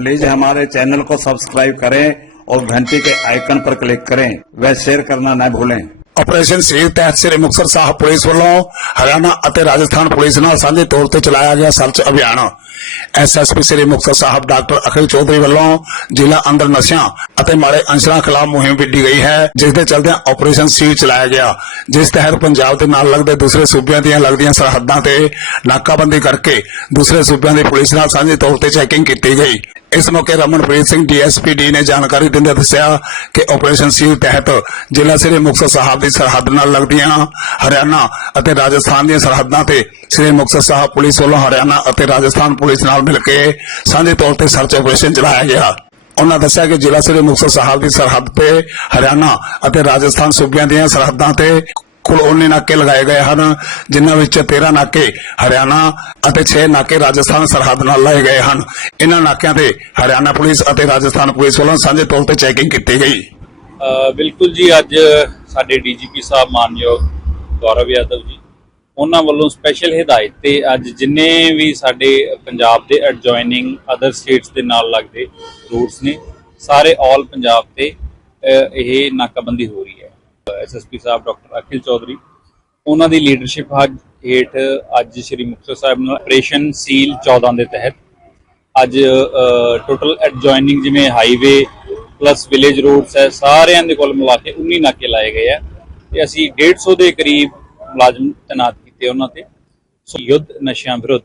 Please हमारे channel को subscribe करें और घंटी के आइकन पर क्लिक करें व शेयर करना न भूलें ਆਪਰੇਸ਼ਨ ਸੀਲ ਤਹਿਤ ਸ੍ਰੀ ਮੁਕਤਸਰ ਸਾਹਿਬ ਪੁਲਿਸ ਵੱਲੋਂ ਹਰਿਆਣਾ ਅਤੇ ਰਾਜਸਥਾਨ ਪੁਲਿਸ ਨਾਲ ਸਾਂਝੇ ਤੌਰ ਤੇ ਚਲਾਇਆ ਗਿਆ ਸਰਚ ਅਭਿਆਨ ਐਸਐਸਪੀ ਸ੍ਰੀ ਮੁਕਤਸਰ ਸਾਹਿਬ ਡਾਕਟਰ ਅਖਿਲ ਚੌਧਰੀ ਵੱਲੋਂ ਜ਼ਿਲ੍ਹਾ ਅੰਦਰ ਨਸ਼ਿਆਂ ਅਤੇ ਮਾੜੇ ਅੰਸ਼ਰਾਂ ਖਿਲਾਫ ਮੁਹਿੰਮ ਵਿੱਢੀ ਗਈ ਹੈ ਜਿਸ ਦੇ ਚਲਦਿਆਂ ਆਪਰੇਸ਼ਨ ਸੀਲ ਚਲਾਇਆ ਗਿਆ ਜਿਸ ਤਹਿਤ ਪੰਜਾਬ ਦੇ ਨਾਲ ਲੱਗਦੇ ਦੂਸਰੇ ਸੂਬਿਆਂ ਦੀਆਂ ਲੱਗਦੀਆਂ ਸਰਹੱਦਾਂ ਤੇ ਨਾਕਾਬੰਦੀ ਕਰਕੇ ਦੂਸਰੇ ਸੂਬਿਆਂ ਦੀ ਪੁਲਿਸ ਨਾਲ ਸਾਂਝੇ ਤੌਰ ਤੇ ਚੈਕਿੰਗ ਕੀਤੀ ਗਈ ਇਸ ਮੌਕੇ ਰਮਨਪ੍ਰੀਤ ਸਿੰਘ ਡੀਐਸਪੀ ਨੇ ਜਾਣਕਾਰੀ ਦਿੰਦੇ ਦੱਸਿਆ ਕਿ ਆਪਰੇਸ਼ਨ ਸੀਲ ਤਹਿਤ ਜ਼ਿਲ੍ਹਾ ਸ੍ਰੀ ਮੁਕਤਸਰ ਸਾਹਿਬ ਦੀ ਸਰਹੱਦ ਨਾਲ ਲੱਗਦੀਆਂ ਹਰਿਆਣਾ ਅਤੇ ਰਾਜਸਥਾਨ ਦੀਆਂ ਸਰਹੱਦਾਂ ਤੇ ਸ੍ਰੀ ਮੁਕਤਸਰ ਸਾਹਿਬ ਪੁਲਿਸ ਵੱਲੋਂ ਹਰਿਆਣਾ ਅਤੇ ਰਾਜਸਥਾਨ ਪੁਲਿਸ ਨਾਲ ਮਿਲ ਕੇ ਸਾਂਝੇ ਤੌਰ ਤੇ ਸਰਚ ਆਪਰੇਸ਼ਨ ਚਲਾਇਆ ਗਿਆ। ਉਹਨਾਂ ਦੱਸਿਆ ਕਿ ਜ਼ਿਲ੍ਹਾ ਸ੍ਰੀ ਮੁਕਤਸਰ ਸਾਹਿਬ ਦੀ ਸਰਹੱਦ ਤੇ ਹਰਿਆਣਾ ਅਤੇ ਰਾਜਸਥਾਨ ਸੂਬਿਆਂ ਦੀਆਂ ਸਰਹੱਦਾਂ ਤੇ ਕੁੱਲ 19 ਨਾਕੇ ਲਗਾਏ ਗਏ ਹਨ, ਜਿਨ੍ਹਾਂ ਵਿੱਚ 13 ਨਾਕੇ ਹਰਿਆਣਾ ਅਤੇ 6 ਨਾਕੇ ਰਾਜਸਥਾਨ ਸਰਹੱਦ ਨਾਲ ਲਾਏ ਗਏ ਹਨ। ਇਹਨਾਂ ਨਾਕਿਆਂ ਤੇ ਹਰਿਆਣਾ ਪੁਲਿਸ ਅਤੇ ਰਾਜਸਥਾਨ ਪੁਲਿਸ ਵੱਲੋਂ ਸਾਂਝੇ ਤੌਰ ਤੇ ਚੈਕਿੰਗ ਕੀਤੀ ਗਈ। ਬਿਲਕੁਲ ਜੀ, ਅੱਜ ਸਾਡੇ ਡੀਜੀਪੀ ਸਾਹਿਬ ਮਾਨਯੋਗ ਗੌਰਵ ਯਾਦਵ ਜੀ, ਉਹਨਾਂ ਵੱਲੋਂ ਸਪੈਸ਼ਲ ਹਦਾਇਤ ਤੇ ਅੱਜ ਜਿੰਨੇ ਵੀ ਸਾਡੇ ਪੰਜਾਬ ਦੇ ਐਡਜੋਇਨਿੰਗ ਅਦਰ ਸਟੇਟਸ ਦੇ ਨਾਲ ਲੱਗਦੇ ਰੂਟਸ ਨੇ, ਸਾਰੇ ਆਲ ਪੰਜਾਬ ਤੇ ਇਹ ਨਾਕਾਬੰਦੀ ਹੋ ਰਹੀ ਹੈ। ਐਸਐਸਪੀ ਸਾਹਿਬ ਡਾਕਟਰ ਅਖਿਲ ਚੌਧਰੀ, ਉਹਨਾਂ ਦੀ ਲੀਡਰਸ਼ਿਪ ਹੇਠ ਅੱਜ ਸ਼੍ਰੀ ਮੁਕਤਸਰ ਸਾਹਿਬ ਨਾਲ ਆਪਰੇਸ਼ਨ ਸੀਲ 14 ਦੇ ਤਹਿਤ। ਅੱਜ ਟੋਟਲ ਐਡਜੋਇਨਿੰਗ ਜਿਵੇਂ ਹਾਈਵੇ ਪਲੱਸ ਵਿਲੇਜ ਰੋਡਸ ਹੈ, ਸਾਰਿਆਂ ਦੇ ਕੋਲ ਮਿਲਾ ਕੇ 19 ਨਾਕੇ ਲਾਏ ਗਏ ਆ ਤੇ ਅਸੀਂ 150 ਦੇ ਕਰੀਬ ਮੁਲਾਜ਼ਮ ਤੈਨਾਤ ਕੀਤੇ ਉਹਨਾਂ ਤੇ। ਸੋ ਯੁੱਧ ਨਸ਼ਿਆਂ ਵਿਰੁੱਧ।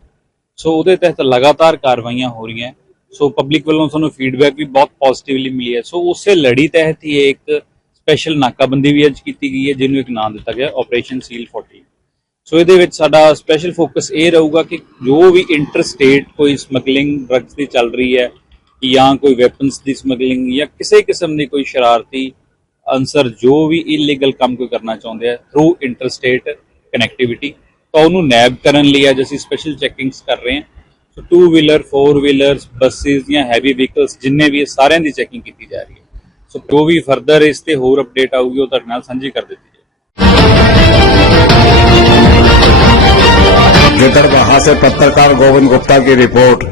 ਸੋ ਉਹਦੇ ਤਹਿਤ ਲਗਾਤਾਰ ਕਾਰਵਾਈਆਂ ਹੋ ਰਹੀਆਂ। ਸੋ ਪਬਲਿਕ ਵੱਲੋਂ ਸਾਨੂੰ ਫੀਡਬੈਕ ਵੀ ਬਹੁਤ ਪੋਜ਼ਿਟਿਵਲੀ ਮਿਲੀ ਹੈ। ਸੋ ਉਸੇ ਲੜੀ ਤਹਿਤ ਹੀ ਇਹ ਇੱਕ ਸਪੈਸ਼ਲ ਨਾਕਾਬੰਦੀ ਵੀ ਅੱਜ ਕੀਤੀ ਗਈ ਹੈ, ਜਿਹਨੂੰ ਇੱਕ ਨਾਮ ਦਿੱਤਾ ਗਿਆ ਆਪਰੇਸ਼ਨ ਸੀਲ 40 ਸੋ ਇਹਦੇ ਵਿੱਚ ਸਾਡਾ ਸਪੈਸ਼ਲ ਫੋਕਸ ਇਹ ਰਹੂਗਾ ਕਿ ਜੋ ਵੀ ਇੰਟਰ ਸਟੇਟ ਕੋਈ ਸਮਗਲਿੰਗ ਡਰੱਗਸ ਦੀ ਚੱਲ ਰਹੀ ਹੈ ਜਾਂ ਕੋਈ ਵੈਪਨਸ ਦੀ ਸਮਗਲਿੰਗ ਜਾਂ ਕਿਸੇ ਕਿਸਮ ਦੀ ਕੋਈ ਸ਼ਰਾਰਤੀ ਅਨਸਰ ਜੋ ਵੀ ਇਲੀਗਲ ਕੰਮ ਕੋਈ ਕਰਨਾ ਚਾਹੁੰਦੇ ਆ ਥਰੂ ਇੰਟਰ ਸਟੇਟ ਕਨੈਕਟੀਵਿਟੀ ਤਾਂ ਉਹਨੂੰ ਨੈਬ ਕਰਨ ਲਈ ਅੱਜ ਅਸੀਂ ਸਪੈਸ਼ਲ ਚੈਕਿੰਗਸ ਕਰ ਰਹੇ ਹਾਂ। ਸੋ 2 ਵੀਲਰ 4 ਵੀਲਰਸ ਬੱਸਿਸ ਜਾਂ ਹੈਵੀ ਵਹੀਕਲਸ ਜਿੰਨੇ ਵੀ ਸਾਰਿਆਂ ਦੀ ਚੈਕਿੰਗ ਕੀਤੀ ਜਾ ਰਹੀ ਹੈ। ਸੋ ਜੋ ਵੀ ਫਰਦਰ ਇਸ ਤੇ ਹੋਰ ਅਪਡੇਟ ਆਊਗੀ ਉਹ ਤੁਹਾਡੇ ਨਾਲ ਸਾਂਝੀ ਕਰ ਦਿੱਤੀ ਜਾਏਗੀ गिदड़बाहा से पत्रकार गोविंद गुप्ता की रिपोर्ट